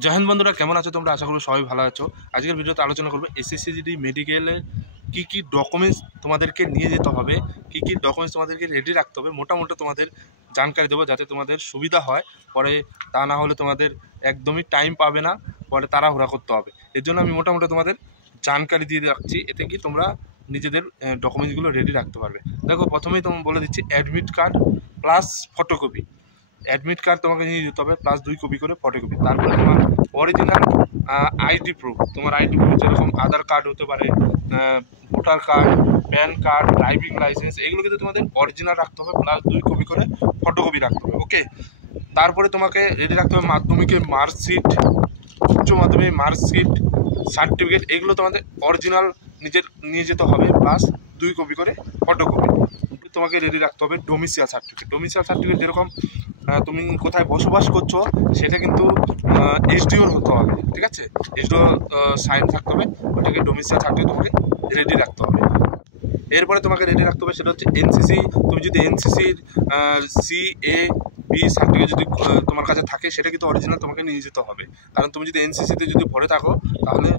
জয় হিন্দ বন্ধুরা, কেমন আছো তোমরা? আশা করবো সবাই ভালো আছো। আজকের ভিডিওতে আলোচনা করবো এসএসসি জিডি মেডিকেলের কী ডকুমেন্টস তোমাদেরকে নিয়ে যেতে হবে, কী ডকুমেন্টস তোমাদেরকে রেডি রাখতে হবে। মোটামুটি তোমাদের জানকারি দেবো যাতে তোমাদের সুবিধা হয়, পরে তা না হলে তোমাদের একদমই টাইম পাবে না, পরে তাড়াহুড়া করতে হবে। এর জন্য আমি মোটামুটি তোমাদের জানকারি দিয়ে রাখছি, এতে কি তোমরা নিজেদের ডকুমেন্টসগুলো রেডি রাখতে পারবে। দেখো, প্রথমেই তোমাকে বলে দিচ্ছি admit card plus photocopy. Admit card তোমাকে নিয়ে যেতে হবে প্লাস 2 কপি করে ফটোকপি। তারপরে তোমার অরিজিনাল আইডি প্রুফ, তোমার আইডি প্রুফ যেরকম আধার কার্ড হতে পারে, voter card, pan card, driving licence, এগুলো কিন্তু তোমাদের অরিজিনাল রাখতে হবে প্লাস 2 কপি করে ফটোকপি রাখতে হবে। ওকে, তারপরে তোমাকে রেডি রাখতে হবে মাধ্যমিকের মার্কশিট, উচ্চ মাধ্যমিক মার্কশিট, সার্টিফিকেট, এগুলো তোমাদের অরিজিনাল নিজের নিয়ে যেতে হবে প্লাস 2 কপি করে ফটোকপি। তোমাকে রেডি রাখতে হবে ডোমিসিয়াল সার্টিফিকেট। ডোমিসিয়াল সার্টিফিকেট যেরকম তুমি কোথায় বসবাস করছো সেটা কিন্তু এসডিওর হতে হবে, ঠিক আছে? এসডিও সাইন থাকতে হবে, ওটাকে ডোমিসিয়াল সার্টিফিকেট তোমাকে রেডি রাখতে হবে। এরপরে তোমাকে রেডি রাখতে হবে সেটা হচ্ছে এনসিসি। তুমি যদি এনসিসির CAB সার্টিফিকেট যদি তোমার কাছে থাকে, সেটা কিন্তু অরিজিনাল তোমাকে নিয়ে যেতে হবে। কারণ তুমি যদি এনসিসিতে যদি ভরে থাকো, তাহলে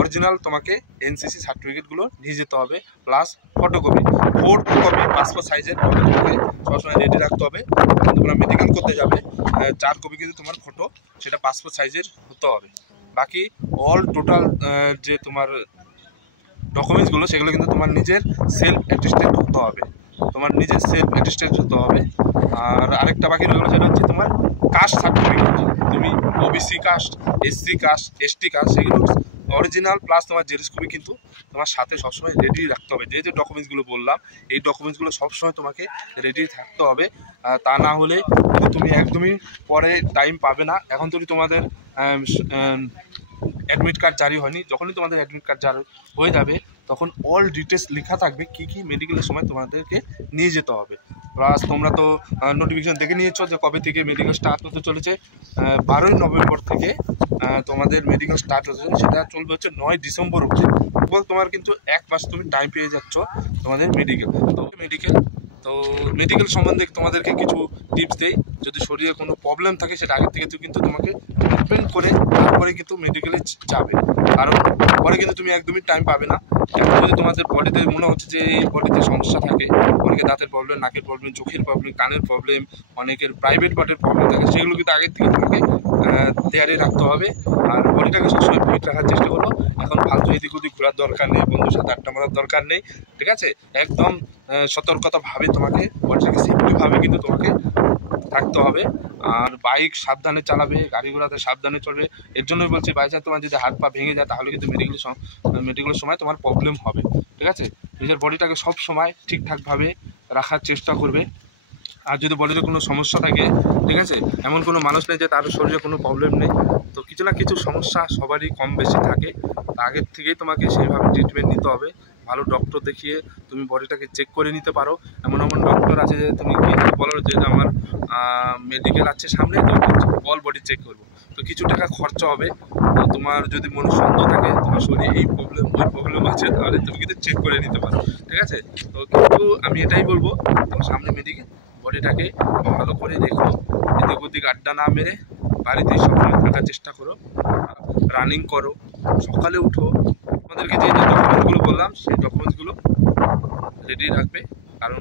অরিজিনাল তোমাকে এনসিসি সার্টিফিকেটগুলো নিয়ে যেতে হবে প্লাস ফটোকপি। 4 কপি পাসপোর্ট সাইজের ফটো তোমাকে সবসময় রেডি রাখতে হবে। তোমরা মেডিকেল করতে যাবে, 4 কপি কিন্তু তোমার ফটো সেটা পাসপোর্ট সাইজের হতে হবে। বাকি অল টোটাল যে তোমার ডকুমেন্টসগুলো সেগুলো কিন্তু তোমার নিজের সেলফ অ্যাটেস্টেড হতে হবে, তোমার নিজের সেলফ অ্যাটেস্টেড হতে হবে। আর আরেকটা বাকি রইল, সেটা হচ্ছে তোমার কাস্ট সার্টিফিকেট। তুমি OBC caste, SC caste, ST caste, সেগুলো অরিজিনাল প্লাস তোমার জেরক্স কপি কিন্তু তোমার সাথে সবসময় রেডি রাখতে হবে। যে ডকুমেন্টসগুলো বললাম, এই ডকুমেন্টসগুলো সবসময় তোমাকে রেডি থাকতে হবে। তা না হলে তুমি একদমই পরে টাইম পাবে না। এখন তুমি তোমাদের অ্যাডমিট কার্ড জারি হয়নি, যখনই তোমাদের অ্যাডমিট কার্ড জারি হয়ে যাবে তখন অল ডিটেলস লেখা থাকবে কী মেডিকেলের সময় তোমাদেরকে নিয়ে যেতে হবে। প্লাস তোমরা তো নোটিফিকেশন দেখে নিয়েছো যে কবে থেকে মেডিকেল স্টার্ট হতে চলেছে। 12ই নভেম্বর থেকে তোমাদের মেডিকেল স্টার্ট হতে চলেছে, সেটা চলবে হচ্ছে 9 ডিসেম্বর অবধি। তোমার কিন্তু 1 মাস তুমি টাইম পেয়ে যাচ্ছ তোমাদের মেডিকেল সম্বন্ধে তোমাদেরকে কিছু টিপস দেই। যদি শরীরে কোনো প্রবলেম থাকে সেটা আগের থেকে কিন্তু তোমাকে ট্রিটমেন্ট করে তারপরে কিন্তু মেডিকেলে যাবে, কারণ পরে কিন্তু তুমি একদমই টাইম পাবে না। এখন যদি তোমাদের বডিতে মনে হচ্ছে যে এই বডিতে সমস্যা থাকে, অনেকের দাঁতের প্রবলেম, নাকের প্রবলেম, চোখের প্রবলেম, কানের প্রবলেম, অনেকের প্রাইভেট পার্টের প্রবলেম থাকে, সেগুলো কিন্তু আগের থেকে তোমাকে তৈরি রাখতে হবে। আর বডিটাকে সবসময় ফিট রাখার চেষ্টা করো। এখন ফালতু এদিক ওদিক ঘোরার দরকার নেই, বন্ধুর সাথে আড্ডা মারার দরকার নেই, ঠিক আছে? একদম সতর্কতাভাবে তোমাকে বডিটাকে সেফটিভাবে কিন্তু তোমাকে থাকতে হবে। আর বাইক সাবধানে চালাবে, গাড়ি ঘোড়াতে সাবধানে চলবে। এর জন্যই বলছি, বাই চান্স তোমার যদি হাত পা ভেঙে যায় তাহলে কিন্তু মেডিকেলের সময় তোমার প্রবলেম হবে, ঠিক আছে? নিজের বডিটাকে সব সময় ঠিকঠাকভাবে রাখার চেষ্টা করবে। আর যদি বডিতে কোনো সমস্যা থাকে, ঠিক আছে, এমন কোনো মানুষ নেই যে তার শরীরে কোনো প্রবলেম নেই, তো কিছু না কিছু সমস্যা সবারই কম বেশি থাকে। আগের থেকেই তোমাকে সেইভাবে ট্রিটমেন্ট নিতে হবে। ভালো ডক্টর দেখিয়ে তুমি বডিটাকে চেক করে নিতে পারো। এমন ডক্টর আছে যে তুমি বলো যে আমার মেডিকেল আছে সামনে, অল বডি চেক করবো, তো কিছু টাকা খরচা হবে। তো তোমার যদি মনে সন্দেহ থাকে তোমার শরীরে এই প্রবলেম ওই প্রবলেম আছে, তাহলে তুমি কিন্তু চেক করে নিতে পারো, ঠিক আছে? তো কিন্তু আমি এটাই বলবো, তোমার সামনে মেডিকেল, বডিটাকে ভালো করে রেখো, এদিক ওদিক আড্ডা না মেরে বাড়িতেই সবসময় থাকার চেষ্টা করো, রানিং করো, সকালে উঠো। তোমাদেরকে যে ডকুমেন্টসগুলো বললাম সেই ডকুমেন্টসগুলো রেডি রাখবে, কারণ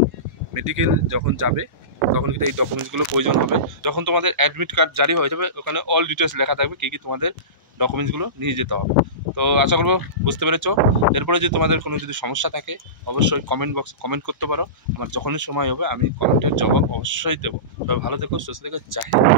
মেডিকেল যখন যাবে তখন কিন্তু এই ডকুমেন্টসগুলো প্রয়োজন হবে। যখন তোমাদের অ্যাডমিট কার্ড জারি হয়ে যাবে, ওখানে অল ডিটেলস লেখা থাকবে কী তোমাদের ডকুমেন্টসগুলো নিয়ে যেতে হবে। তো আশা করবো বুঝতে পেরেছো। এরপরে যদি তোমাদের কোনো যদি সমস্যা থাকে অবশ্যই কমেন্ট বক্সে কমেন্ট করতে পারো। আমার যখনই সময় হবে আমি কমেন্টের জবাব অবশ্যই দেবো। তবে ভালো থেকো, সুস্থ থেকো, জয় হিন্দ।